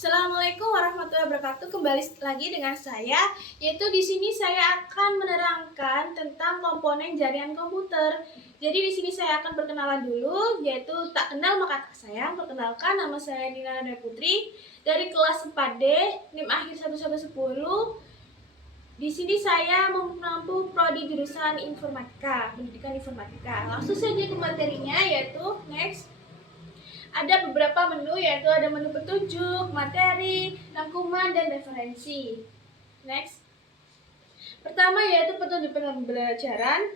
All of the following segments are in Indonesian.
Assalamualaikum warahmatullahi wabarakatuh. Kembali lagi dengan saya, yaitu di sini saya akan menerangkan tentang komponen jaringan komputer. Jadi di sini saya akan perkenalan dulu, yaitu tak kenal maka tak sayang. Perkenalkan, nama saya Nina Nanda Putri dari kelas 4D, NIM akhir 1110. Di sini saya menempuh prodi jurusan informatika, pendidikan informatika. Langsung saja ke materinya, yaitu next. Ada beberapa menu, yaitu ada menu petunjuk, materi, rangkuman, dan referensi. Next. Pertama yaitu petunjuk pembelajaran.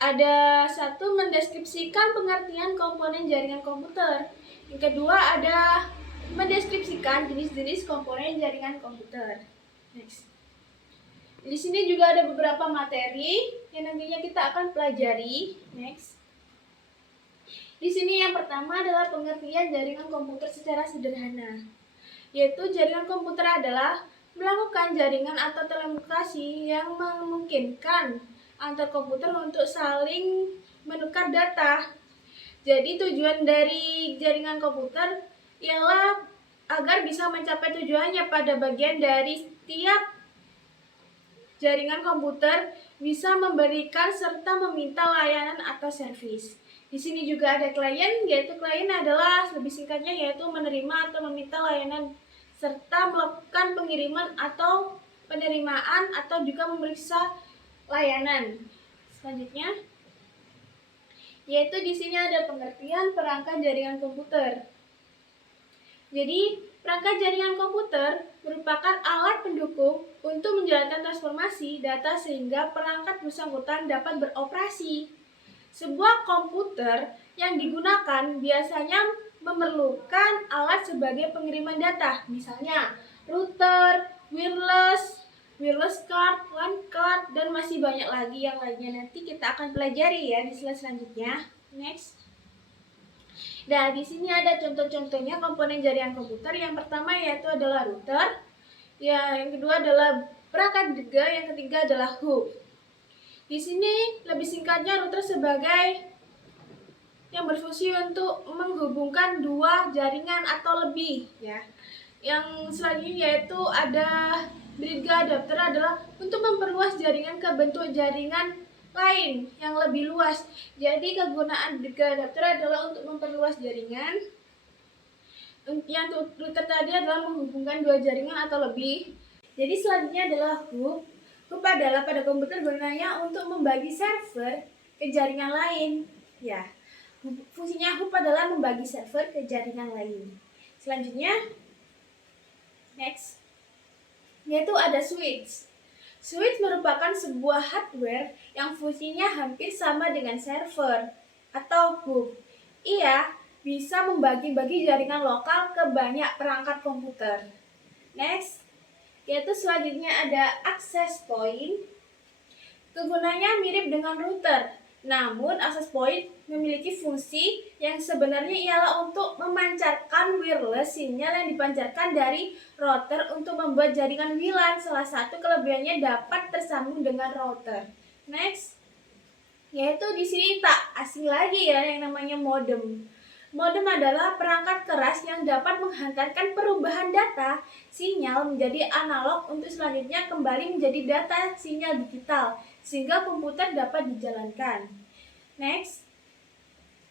Ada satu, mendeskripsikan pengertian komponen jaringan komputer. Yang kedua ada mendeskripsikan jenis-jenis komponen jaringan komputer. Next. Di sini juga ada beberapa materi yang nantinya kita akan pelajari. Next. Di sini yang pertama adalah pengertian jaringan komputer secara sederhana, yaitu jaringan komputer adalah melakukan jaringan atau telekomunikasi yang memungkinkan antar komputer untuk saling menukar data. Jadi tujuan dari jaringan komputer ialah agar bisa mencapai tujuannya. Pada bagian dari setiap jaringan komputer bisa memberikan serta meminta layanan atau servis. Di sini juga ada klien, yaitu klien adalah lebih singkatnya yaitu menerima atau meminta layanan serta melakukan pengiriman atau penerimaan atau juga memeriksa layanan. Selanjutnya, yaitu di sini ada pengertian perangkat jaringan komputer. Jadi, perangkat jaringan komputer merupakan alat pendukung untuk menjalankan transformasi data sehingga perangkat bersangkutan dapat beroperasi. Sebuah komputer yang digunakan biasanya memerlukan alat sebagai pengiriman data, misalnya router, wireless card, LAN card, dan masih banyak lagi yang lainnya. Nanti kita akan pelajari ya di slide selanjutnya. Next. Nah, di sini ada contoh-contohnya komponen jaringan komputer. Yang pertama yaitu adalah router, yang kedua adalah perangkat dega, yang ketiga adalah hub. Di sini lebih singkatnya router sebagai yang berfungsi untuk menghubungkan dua jaringan atau lebih ya. Yang selanjutnya yaitu ada dega adapter adalah untuk memperluas jaringan ke bentuk jaringan lain yang lebih luas. Jadi kegunaan dega adapter adalah untuk memperluas jaringan. Yang router tadi adalah menghubungkan dua jaringan atau lebih. Jadi selanjutnya adalah hub. Hub adalah pada komputer gunanya untuk membagi server ke jaringan lain. Ya, fungsinya hub adalah membagi server ke jaringan lain. Selanjutnya, next, yaitu ada switch. Switch merupakan sebuah hardware yang fungsinya hampir sama dengan server atau hub. Ia bisa membagi-bagi jaringan lokal ke banyak perangkat komputer. Next, yaitu selanjutnya ada access point. Kegunaannya mirip dengan router, namun access point memiliki fungsi yang sebenarnya ialah untuk memancarkan wireless sinyal yang dipancarkan dari router untuk membuat jaringan WLAN. Salah satu kelebihannya dapat tersambung dengan router. Next, yaitu di sini tak asing lagi ya yang namanya modem. Modem adalah perangkat keras yang dapat menghantarkan perubahan data sinyal menjadi analog untuk selanjutnya kembali menjadi data sinyal digital sehingga komputer dapat dijalankan. Next,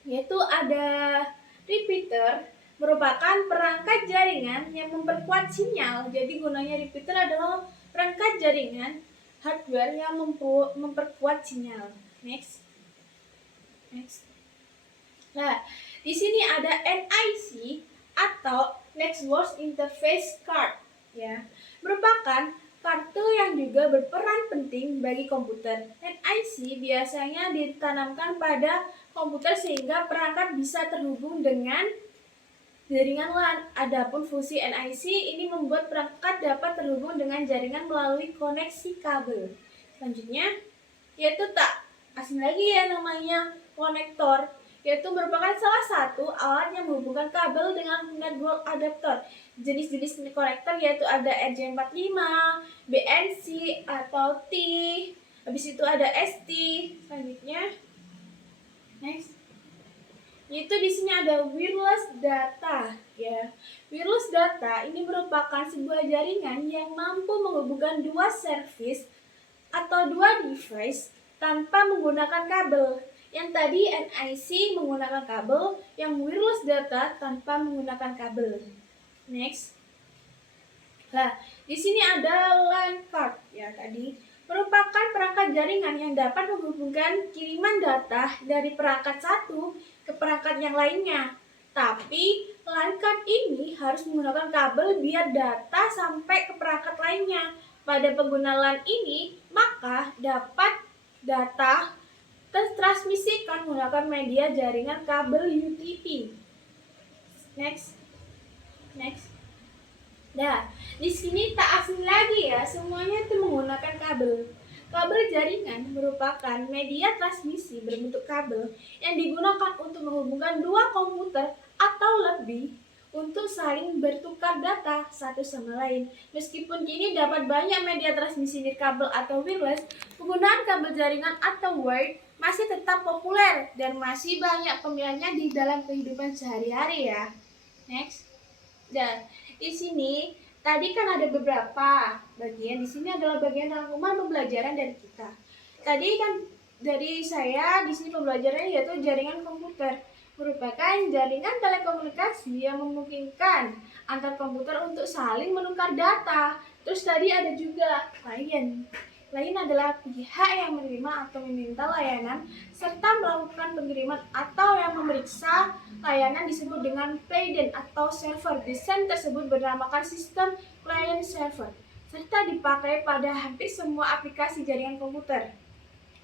yaitu ada repeater, merupakan perangkat jaringan yang memperkuat sinyal. Jadi gunanya repeater adalah perangkat jaringan hardware yang memperkuat sinyal. Next. Nah, di sini ada NIC atau Network Interface Card ya. Merupakan kartu yang juga berperan penting bagi komputer. NIC biasanya ditanamkan pada komputer sehingga perangkat bisa terhubung dengan jaringan LAN. Adapun fungsi NIC ini membuat perangkat dapat terhubung dengan jaringan melalui koneksi kabel. Selanjutnya, yaitu tak asing lagi ya namanya konektor, yaitu merupakan salah satu alat yang menghubungkan kabel dengan network adapter. Jenis-jenis konektor yaitu ada RJ45, BNC atau T, habis itu ada ST. Selanjutnya, next, Yaitu di sini ada wireless data ya. Wireless data ini merupakan sebuah jaringan yang mampu menghubungkan dua service atau dua device tanpa menggunakan kabel. Yang tadi NIC menggunakan kabel, yang wireless data tanpa menggunakan kabel. Next. Nah, di sini ada LAN card ya tadi merupakan perangkat jaringan yang dapat menghubungkan kiriman data dari perangkat satu ke perangkat yang lainnya. Tapi LAN card ini harus menggunakan kabel biar data sampai ke perangkat lainnya. Pada pengguna LAN ini, maka dapat data tertransmisikan menggunakan media jaringan kabel UTP. Next. Nah, di sini tak asing lagi ya, semuanya itu menggunakan kabel. Kabel jaringan merupakan media transmisi berbentuk kabel yang digunakan untuk menghubungkan dua komputer atau lebih untuk saling bertukar data satu sama lain. Meskipun kini dapat banyak media transmisi nirkabel atau wireless, penggunaan kabel jaringan atau wired masih tetap populer dan masih banyak pemilihannya di dalam kehidupan sehari-hari ya. Next. Dan di sini tadi kan ada beberapa bagian. Di sini adalah bagian rangkuman pembelajaran dari kita. Tadi kan dari saya di sini pembelajarannya yaitu jaringan komputer. Merupakan jaringan telekomunikasi yang memungkinkan antar komputer untuk saling menukar data. Terus tadi ada juga klien. Klien adalah pihak yang menerima atau meminta layanan serta melakukan pengiriman atau yang memeriksa layanan disebut dengan client atau server. Desain tersebut bernamakan sistem client server serta dipakai pada hampir semua aplikasi jaringan komputer.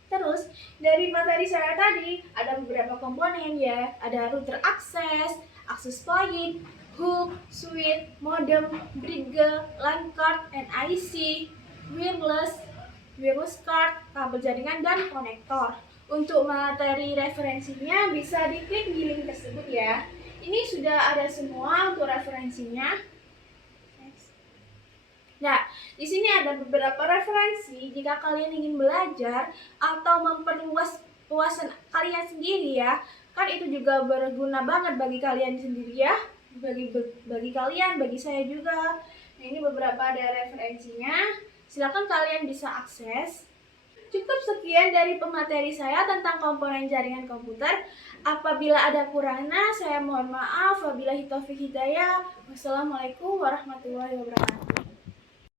Terus dari materi saya tadi ada beberapa komponen ya, ada router akses, access point, hook, switch, modem, bridge, LAN card, NIC, wireless card, kabel jaringan, dan konektor. Untuk materi referensinya bisa diklik di link tersebut ya. Ini sudah ada semua untuk referensinya. Nah, di sini ada beberapa referensi jika kalian ingin belajar atau memperluas wawasan kalian sendiri ya. Kan itu juga berguna banget bagi kalian sendiri ya. Bagi kalian, bagi saya juga. Nah, ini beberapa ada referensinya. Silakan kalian bisa akses. Cukup sekian dari pemateri saya tentang komponen jaringan komputer. Apabila ada kurangnya, saya mohon maaf. Wabillahi taufiq hidayah. Wassalamualaikum warahmatullahi wabarakatuh.